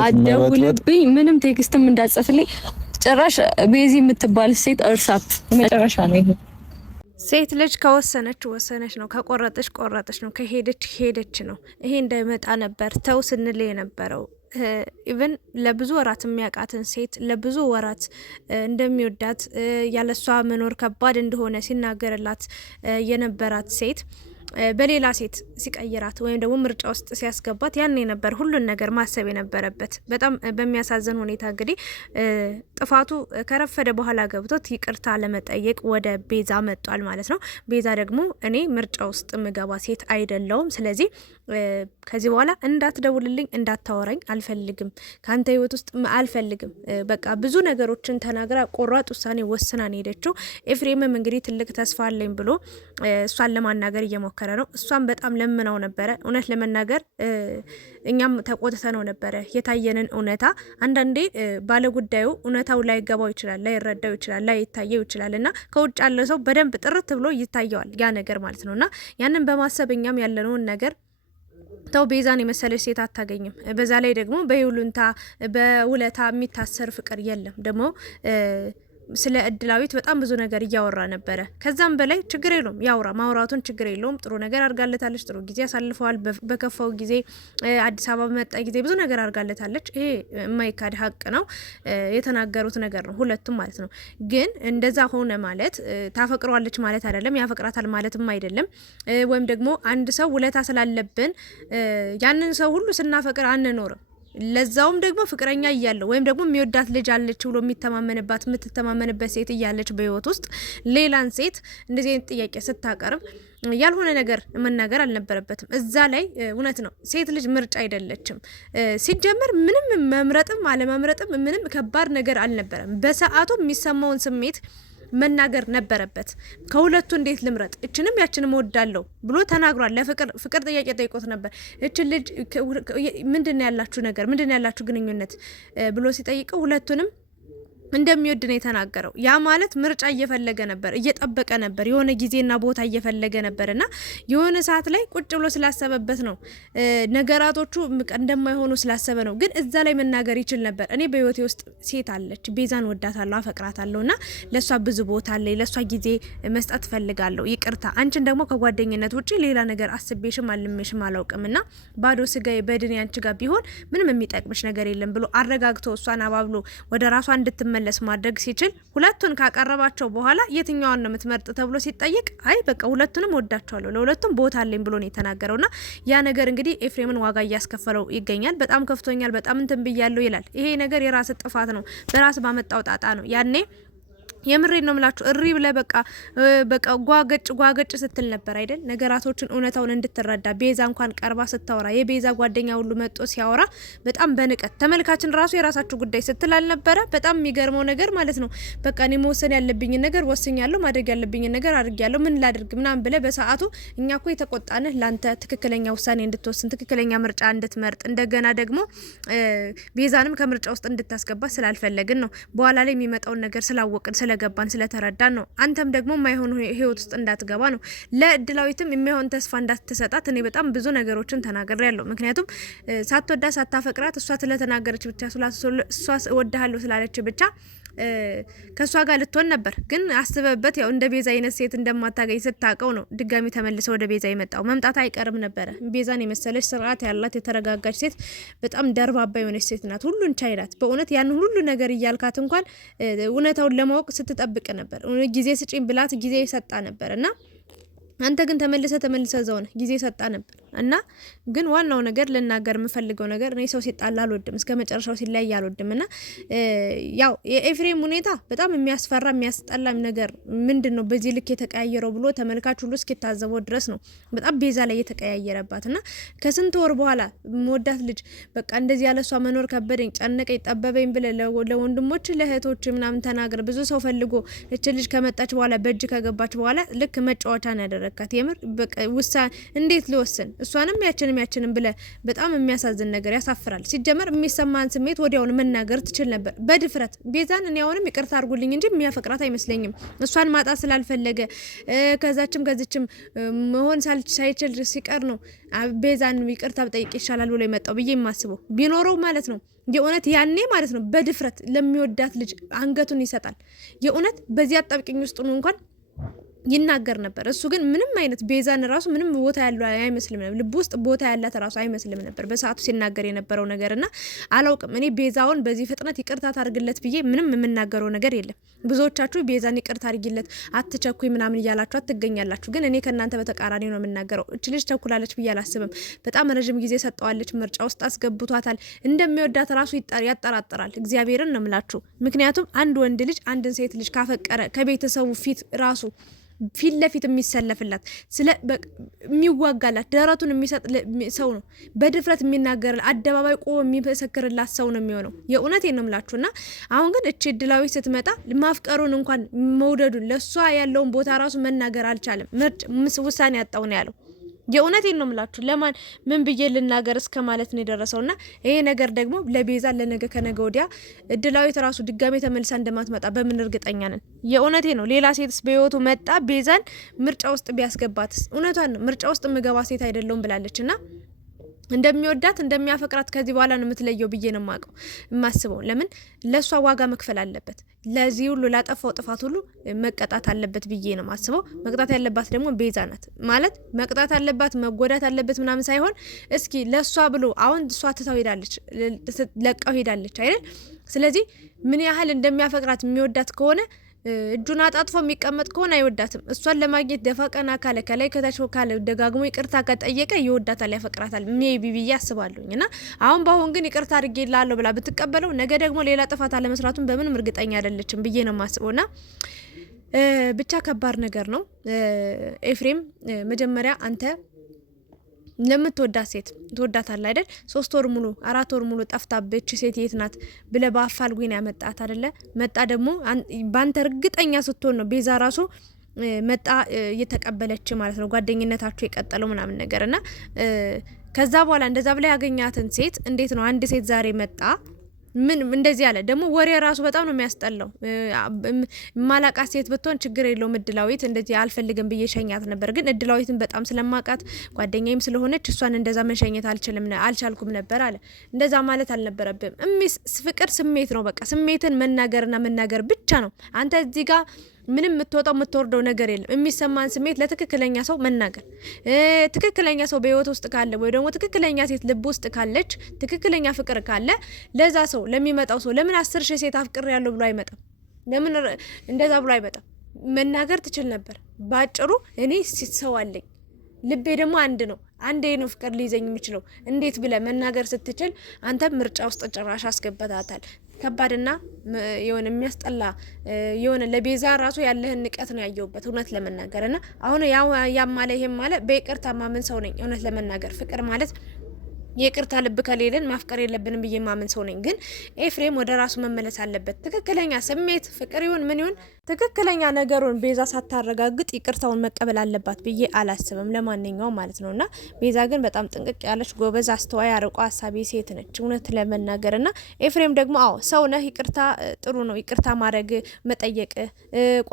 አትደውልብኝ፣ ምንም ቴክስትም እንዳትጽፍልኝ ጭራሽ ቤዚ የምትባል ሴት እርሳት። መጨረሻ ነው ይሄ። ሴት ልጅ ከወሰነች ወሰነች ነው፣ ከቆረጠች ቆረጠች ነው፣ ከሄደች ሄደች ነው። ይሄ እንዳይመጣ ነበር ተው ስንል የነበረው። ኢቨን ለብዙ ወራት የሚያውቃትን ሴት ለብዙ ወራት እንደሚወዳት ያለሷ መኖር ከባድ እንደሆነ ሲናገርላት የነበራት ሴት በሌላ ሴት ሲቀይራት ወይም ደግሞ ምርጫ ውስጥ ሲያስገባት ያን ነበር ሁሉን ነገር ማሰብ የነበረበት። በጣም በሚያሳዝን ሁኔታ እንግዲህ ጥፋቱ ከረፈደ በኋላ ገብቶት ይቅርታ ለመጠየቅ ወደ ቤዛ መጧል ማለት ነው። ቤዛ ደግሞ እኔ ምርጫ ውስጥ ምገባ ሴት አይደለውም፣ ስለዚህ ከዚህ በኋላ እንዳትደውልልኝ፣ እንዳታወራኝ አልፈልግም፣ ካንተ ህይወት ውስጥ አልፈልግም። በቃ ብዙ ነገሮችን ተናግራ ቆራጥ ውሳኔ ወስና ነው ሄደችው። ኤፍሬምም እንግዲህ ትልቅ ተስፋ አለኝ ብሎ እሷን ለማናገር እየሞከረ ነው። እሷን በጣም ለምናው ነበረ። እውነት ለመናገር እኛም ተቆጥተ ነው ነበረ የታየንን እውነታ። አንዳንዴ ባለጉዳዩ እውነታው ላይ ገባው ይችላል፣ ላይ ረዳው ይችላል፣ ላይ ይታየው ይችላል እና ከውጭ ያለ ሰው በደንብ ጥርት ብሎ ይታየዋል ያ ነገር ማለት ነውና ያንን በማሰብ እኛም ያለነውን ነገር ተው ቤዛን የመሰለች ሴት አታገኝም። በዛ ላይ ደግሞ በይሉንታ በውለታ የሚታሰር ፍቅር የለም። ደግሞ ስለ እድላዊት በጣም ብዙ ነገር እያወራ ነበረ። ከዛም በላይ ችግር የለውም ያውራ፣ ማውራቱን ችግር የለውም። ጥሩ ነገር አርጋለታለች፣ ጥሩ ጊዜ አሳልፈዋል። በከፋው ጊዜ አዲስ አበባ መጣ ጊዜ ብዙ ነገር አርጋለታለች። ይሄ የማይካድ ሀቅ ነው፣ የተናገሩት ነገር ነው ሁለቱም ማለት ነው። ግን እንደዛ ሆነ ማለት ታፈቅሯለች ማለት አይደለም፣ ያፈቅራታል ማለትም አይደለም። ወይም ደግሞ አንድ ሰው ውለታ ስላለብን ያንን ሰው ሁሉ ስናፈቅር አንኖርም። ለዛውም ደግሞ ፍቅረኛ እያለው ወይም ደግሞ የሚወዳት ልጅ አለች ብሎ የሚተማመንባት የምትተማመንበት ሴት እያለች በህይወት ውስጥ ሌላን ሴት እንደዚህ አይነት ጥያቄ ስታቀርብ ያልሆነ ነገር መናገር አልነበረበትም። እዛ ላይ እውነት ነው ሴት ልጅ ምርጫ አይደለችም። ሲጀመር ምንም መምረጥም አለመምረጥም ምንም ከባድ ነገር አልነበረም። በሰዓቱ የሚሰማውን ስሜት መናገር ነበረበት። ከሁለቱ እንዴት ልምረጥ፣ እችንም ያችንም ወዳለው ብሎ ተናግሯል። ለፍቅር ጥያቄ ጠይቆት ነበር። እችን ልጅ ምንድነው ያላችሁ ነገር፣ ምንድነው ያላችሁ ግንኙነት ብሎ ሲጠይቀው ሁለቱንም እንደሚወድ ነው የተናገረው። ያ ማለት ምርጫ እየፈለገ ነበር፣ እየጠበቀ ነበር፣ የሆነ ጊዜና ቦታ እየፈለገ ነበርና የሆነ ሰዓት ላይ ቁጭ ብሎ ስላሰበበት ነው ነገራቶቹ እንደማይሆኑ ስላሰበ ነው። ግን እዛ ላይ መናገር ይችል ነበር። እኔ በህይወቴ ውስጥ ሴት አለች፣ ቤዛን ወዳታለሁ፣ አፈቅራታለሁና ለሷ ብዙ ቦታ አለኝ፣ ለሷ ጊዜ መስጠት ፈልጋለሁ፣ ይቅርታ አንቺን ደግሞ ከጓደኝነት ውጪ ሌላ ነገር አስቤሽም አልሜሽም አላውቅምና ባዶ ስጋዬ በድኔ አንቺ ጋር ቢሆን ምንም የሚጠቅምሽ ነገር የለም ብሎ አረጋግቶ እሷን አባብሎ ወደ ራሷ እንድትመለስ ማድረግ ሲችል ሁለቱን ካቀረባቸው በኋላ የትኛዋን ነው የምትመርጥ ተብሎ ሲጠየቅ አይ በቃ ሁለቱንም ወዳቸዋለሁ፣ ለሁለቱም ቦታ አለኝ ብሎ ነው የተናገረውና ያ ነገር እንግዲህ ኤፍሬምን ዋጋ እያስከፈለው ይገኛል። በጣም ከፍቶኛል፣ በጣም እንትን ብያለሁ ይላል። ይሄ ነገር የራስ ጥፋት ነው፣ በራስ ባመጣው ጣጣ ነው። ያኔ የምሬን ነው ምላችሁ እሪ ብለ በቃ ጓገጭ ስትል ነበር አይደል? ነገራቶችን እውነታውን እንድትረዳ ቤዛ እንኳን ቀርባ ስታወራ የቤዛ ጓደኛ ሁሉ መጥቶ ሲያወራ በጣም በንቀት ተመልካችን ራሱ የራሳችሁ ጉዳይ ስትል አልነበረ? በጣም የሚገርመው ነገር ማለት ነው በቃ እኔ መወሰን ያለብኝ ነገር ወስኛለሁ፣ ማድረግ ያለብኝ ነገር አድርጊያለሁ፣ ምን ላድርግ ምናምን ብለ በሰዓቱ እኛ እኮ የተቆጣንህ ላንተ ትክክለኛ ውሳኔ እንድትወስን ትክክለኛ ምርጫ እንድትመርጥ እንደገና ደግሞ ቤዛንም ከምርጫ ውስጥ እንድታስገባ ስላልፈለግን ነው። በኋላ ላይ የሚመጣውን ነገር ስላወቅን ስለገባን ስለተረዳን ነው። አንተም ደግሞ የማይሆን ህይወት ውስጥ እንዳትገባ ነው። ለእድላዊትም የሚሆን ተስፋ እንዳትሰጣት እኔ በጣም ብዙ ነገሮችን ተናግሬያለሁ። ምክንያቱም ሳትወዳ ሳታፈቅራት እሷ ስለተናገረች ብቻ እሷ እወድሃለሁ ስላለች ብቻ ከሷ ጋር ልትሆን ነበር። ግን አስበበት ያው እንደ ቤዛ አይነት ሴት እንደማታገኝ ስታቀው ነው ድጋሚ ተመልሰ ወደ ቤዛ የመጣው። መምጣት አይቀርም ነበረ። ቤዛን የመሰለች ስርዓት ያላት የተረጋጋች ሴት፣ በጣም ደርባባ የሆነች ሴት ናት። ሁሉን ቻይ ናት። በእውነት ያን ሁሉ ነገር እያልካት እንኳን እውነታውን ለማወቅ ስትጠብቅ ነበር። ጊዜ ስጪኝ ብላት ጊዜ ሰጣ ነበር እና አንተ ግን ተመልሰ ዘው ነህ። ጊዜ ሰጣ ነበር እና ግን ዋናው ነገር ልናገር የምፈልገው ነገር እኔ ሰው ሲጣላ አልወድም፣ እስከ መጨረሻው ሲለያይ አልወድም። እና ያው የኤፍሬም ሁኔታ በጣም የሚያስፈራ የሚያስጠላ ነገር ምንድነው በዚህ ልክ የተቀያየረው ብሎ ተመልካች ሁሉ እስኪታዘበው ድረስ ነው በጣም ቤዛ ላይ የተቀያየረባት። እና ከስንት ወር በኋላ መወዳት ልጅ በቃ እንደዚህ ያለ እሷ መኖር ከበደኝ፣ ጨነቀኝ፣ ጠበበኝ ብለ ለወንድሞች ለእህቶች ምናምን ተናገር። ብዙ ሰው ፈልጎ እች ልጅ ከመጣች በኋላ በእጅ ከገባች በኋላ ልክ መጫወቻ ነው ያደረጋት። የምር በቃ እንዴት ልወስን እሷንም ያችንም ብለ በጣም የሚያሳዝን ነገር ያሳፍራል። ሲጀመር የሚሰማን ስሜት ወዲያውን መናገር ትችል ነበር በድፍረት። ቤዛን እኔ አሁንም ይቅርታ አድርጉልኝ እንጂ የሚያፈቅራት አይመስለኝም። እሷን ማጣት ስላልፈለገ ከዚችም መሆን ሳይችል ሲቀር ነው ቤዛን ይቅርታ ብጠይቅ ይሻላል ብሎ የመጣው ብዬ የማስበው ቢኖረው ማለት ነው። የእውነት ያኔ ማለት ነው በድፍረት ለሚወዳት ልጅ አንገቱን ይሰጣል። የእውነት በዚህ አጣብቂኝ ውስጥ ነው እንኳን ይናገር ነበር። እሱ ግን ምንም አይነት ቤዛን ራሱ ምንም ቦታ ያለው አይመስልም ነበር። ልብ ውስጥ ቦታ ያላት ራሱ አይመስልም ነበር በሰዓቱ ሲናገር የነበረው ነገርና አላውቅም። እኔ ቤዛውን በዚህ ፍጥነት ይቅርታ ታርግለት ብዬ ምንም የምናገረው ነገር የለም። ብዙዎቻችሁ ቤዛን ይቅርታ አርጊለት አትቸኩይ ምናምን እያላችሁ አትገኛላችሁ። ግን እኔ ከእናንተ በተቃራኒ ነው የምናገረው። እች ልጅ ተኩላለች ብዬ አላስብም። በጣም ረጅም ጊዜ ሰጠዋለች። ምርጫ ውስጥ አስገብቷታል። እንደሚወዳት ራሱ ያጠራጥራል። እግዚአብሔርን ነው የምላችሁ። ምክንያቱም አንድ ወንድ ልጅ አንድን ሴት ልጅ ካፈቀረ ከቤተሰቡ ፊት ራሱ ፊት ለፊት የሚሰለፍላት የሚዋጋላት ደረቱን የሚሰጥ ሰው ነው። በድፍረት የሚናገር አደባባይ ቆሞ የሚመሰክርላት ሰው ነው የሚሆነው። የእውነቴን ነው የምላችሁና አሁን ግን እቺ እድላዊ ስትመጣ ማፍቀሩን እንኳን መውደዱን ለሷ ያለውን ቦታ ራሱ መናገር አልቻለም። ውሳኔ ያጣው ነው ያለው። የእውነቴን ነው የምላችሁ። ለማን ምን ብዬ ልናገር እስከ ማለት ነው የደረሰውና ይሄ ነገር ደግሞ ለቤዛ ለነገ ከነገ ወዲያ እድላዊት ራሱ ድጋሜ ተመልሳ እንደማትመጣ በምን እርግጠኛ ነን? የእውነቴ ነው። ሌላ ሴትስ በህይወቱ መጣ ቤዛን ምርጫ ውስጥ ቢያስገባትስ? እውነቷን ነው። ምርጫ ውስጥ ምገባ ሴት አይደለሁም ብላለችና እንደሚወዳት እንደሚያፈቅራት ከዚህ በኋላ ነው የምትለየው ብዬ ነው የማስበው። ለምን ለሷ ዋጋ መክፈል አለበት። ለዚህ ሁሉ ላጠፋው ጥፋት ሁሉ መቀጣት አለበት ብዬ ነው የማስበው። መቅጣት ያለባት ደግሞ ቤዛ ናት ማለት መቅጣት አለባት መጎዳት አለበት ምናምን ሳይሆን እስኪ ለሷ ብሎ አሁን እሷ ትታው ሄዳለች፣ ለቃው ሄዳለች አይደል? ስለዚህ ምን ያህል እንደሚያፈቅራት የሚወዳት ከሆነ እጁን አጣጥፎ የሚቀመጥ ከሆነ አይወዳትም። እሷን ለማግኘት ደፋ ቀና ካለ ከላይ ከታች ካለ ደጋግሞ ይቅርታ ከጠየቀ ይወዳታል፣ ያፈቅራታል ሜቢ ብዬ አስባለሁኝ። እና አሁን ግን ይቅርታ አድርጌላለሁ ብላ ብትቀበለው ነገ ደግሞ ሌላ ጥፋት አለመስራቱን በምንም እርግጠኛ አይደለችም ብዬ ነው የማስበውና ብቻ ከባድ ነገር ነው። ኤፍሬም መጀመሪያ አንተ ለምትወዳት ሴት ትወዳታለህ አይደል? 3 ወር ሙሉ 4 ወር ሙሉ ጠፍታብች ሴት የት ናት ብለ በአፋልጉኝ ያመጣት አይደለ? መጣ ደግሞ ባንተ እርግጠኛ ስትሆን ነው ቤዛ ራሱ መጣ እየተቀበለች ማለት ነው። ጓደኝነታችሁ የቀጠለው ምናምን ነገርና ከዛ በኋላ እንደዛ ብለ ያገኛትን ሴት እንዴት ነው አንድ ሴት ዛሬ መጣ ምን እንደዚህ ያለ ደግሞ ወሬ ራሱ በጣም ነው የሚያስጠላው። ማላቃት ሴት ብትሆን ችግር የለውም እድላዊት እንደዚህ አልፈልግም ብዬ ሸኛት ነበር። ግን እድላዊትን በጣም ስለማቃት ጓደኛዬም ስለሆነች እሷን እንደዛ መሸኘት አልቻልኩም ነበር አለ። እንደዛ ማለት አልነበረብም። ፍቅር ስሜት ነው። በቃ ስሜትን መናገርና መናገር ብቻ ነው። አንተ እዚህ ጋር ምንም የምትወጣው የምትወርደው ነገር የለም። የሚሰማን ስሜት ለትክክለኛ ሰው መናገር። ትክክለኛ ሰው በህይወት ውስጥ ካለ ወይ ደግሞ ትክክለኛ ሴት ልብ ውስጥ ካለች ትክክለኛ ፍቅር ካለ ለዛ ሰው ለሚመጣው ሰው ለምን 10,000 ሴት አፍቅር ያለው ብሎ አይመጣም? ለምን እንደዛ ብሎ አይመጣም? መናገር ትችል ነበር። ባጭሩ እኔ ሰው አለኝ ልቤ ደግሞ አንድ ነው፣ አንዴ ነው ፍቅር ሊይዘኝ የሚችለው እንዴት ብለ መናገር ስትችል አንተ ምርጫ ውስጥ ጭራሽ አስገበታታል። ከባድና የሆነ የሚያስጠላ የሆነ ለቤዛ ራሱ ያለህን ንቀት ነው ያየውበት እውነት ለመናገርና አሁን ያም ማለ ይሄም ማለ በይቅርታ ማመን ሰው ነኝ። እውነት ለመናገር ፍቅር ማለት የቅርታ ልብ ከሌለን ማፍቀር የለብንም ብዬ ማመን ሰው ነኝ። ግን ኤፍሬም ወደ ራሱ መመለስ አለበት። ትክክለኛ ስሜት ፍቅር ይሁን ምን ይሁን ትክክለኛ ነገሩን ቤዛ ሳታረጋግጥ ይቅርታውን መቀበል አለባት ብዬ አላስብም፣ ለማንኛውም ማለት ነውና ቤዛ ግን በጣም ጥንቅቅ ያለች ጎበዝ፣ አስተዋይ፣ አርቆ ሀሳቢ ሴት ነች እውነት ለመናገርና ኤፍሬም ደግሞ አዎ ሰው ነህ፣ ይቅርታ ጥሩ ነው። ይቅርታ ማድረግ መጠየቅ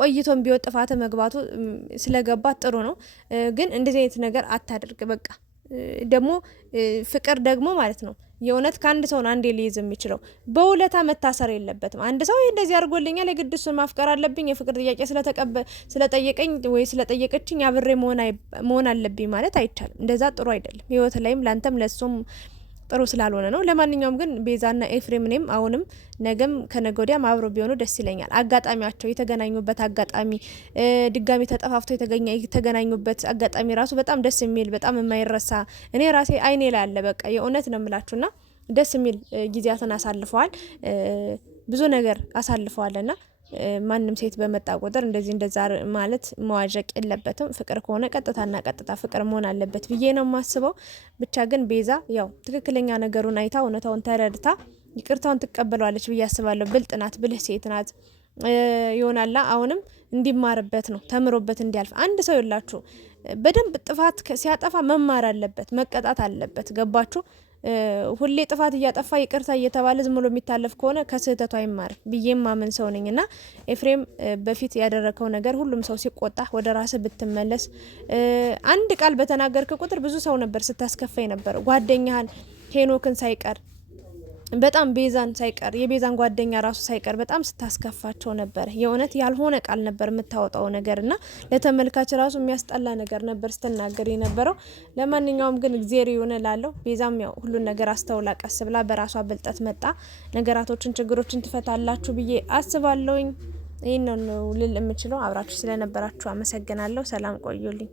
ቆይቶም ቢወጥ ጥፋት መግባቱ ስለገባት ጥሩ ነው። ግን እንደዚህ አይነት ነገር አታድርግ በቃ ደግሞ ፍቅር ደግሞ ማለት ነው የእውነት ከአንድ ሰው አንዴ ሊይዝ የሚችለው በውለታ መታሰር የለበትም። አንድ ሰው እንደዚህ አድርጎልኛል የግድ እሱን ማፍቀር አለብኝ የፍቅር ጥያቄ ስለጠየቀኝ ወይ ስለጠየቀችኝ አብሬ መሆን አለብኝ ማለት አይቻልም። እንደዛ ጥሩ አይደለም። ህይወት ላይም ላንተም ለሱም ጥሩ ስላልሆነ ነው። ለማንኛውም ግን ቤዛና ኤፍሬም እኔም አሁንም ነገም ከነገ ወዲያም አብሮ ቢሆኑ ደስ ይለኛል። አጋጣሚያቸው የተገናኙበት አጋጣሚ ድጋሚ ተጠፋፍቶ የተገናኙበት አጋጣሚ ራሱ በጣም ደስ የሚል በጣም የማይረሳ እኔ ራሴ አይኔ ላይ አለ። በቃ የእውነት ነው የምላችሁና ደስ የሚል ጊዜያትን አሳልፈዋል። ብዙ ነገር አሳልፈዋልና ማንም ሴት በመጣ ቁጥር እንደዛ ማለት መዋዠቅ የለበትም። ፍቅር ከሆነ ቀጥታና ቀጥታ ፍቅር መሆን አለበት ብዬ ነው የማስበው። ብቻ ግን ቤዛ ያው ትክክለኛ ነገሩን አይታ እውነታውን ተረድታ ይቅርታውን ትቀበለዋለች ብዬ አስባለሁ። ብልጥ ናት፣ ብልህ ሴት ናት ይሆናላ። አሁንም እንዲማርበት ነው ተምሮበት እንዲያልፍ። አንድ ሰው ይላችሁ በደንብ ጥፋት ሲያጠፋ መማር አለበት፣ መቀጣት አለበት። ገባችሁ? ሁሌ ጥፋት እያጠፋ ይቅርታ እየተባለ ዝም ብሎ የሚታለፍ ከሆነ ከስህተቱ አይማርም ብዬም ማመን ሰው ነኝና ኤፍሬም በፊት ያደረከው ነገር ሁሉም ሰው ሲቆጣ ወደ ራስ ብትመለስ አንድ ቃል በተናገርክ ቁጥር ብዙ ሰው ነበር ስታስከፋይ ነበር። ጓደኛህን ሄኖክን ሳይቀር በጣም ቤዛን ሳይቀር የቤዛን ጓደኛ ራሱ ሳይቀር በጣም ስታስከፋቸው ነበር። የእውነት ያልሆነ ቃል ነበር የምታወጣው ነገርና ለተመልካች ራሱ የሚያስጠላ ነገር ነበር ስትናገር የነበረው። ለማንኛውም ግን እግዚአብሔር ይሁን እላለሁ። ቤዛም ያው ሁሉን ነገር አስተውላ ቀስ ብላ በራሷ ብልጠት መጣ ነገራቶችን ችግሮችን ትፈታላችሁ ብዬ አስባለሁኝ። ይህን ነው ልል የምችለው። አብራችሁ ስለነበራችሁ አመሰግናለሁ። ሰላም ቆዩልኝ።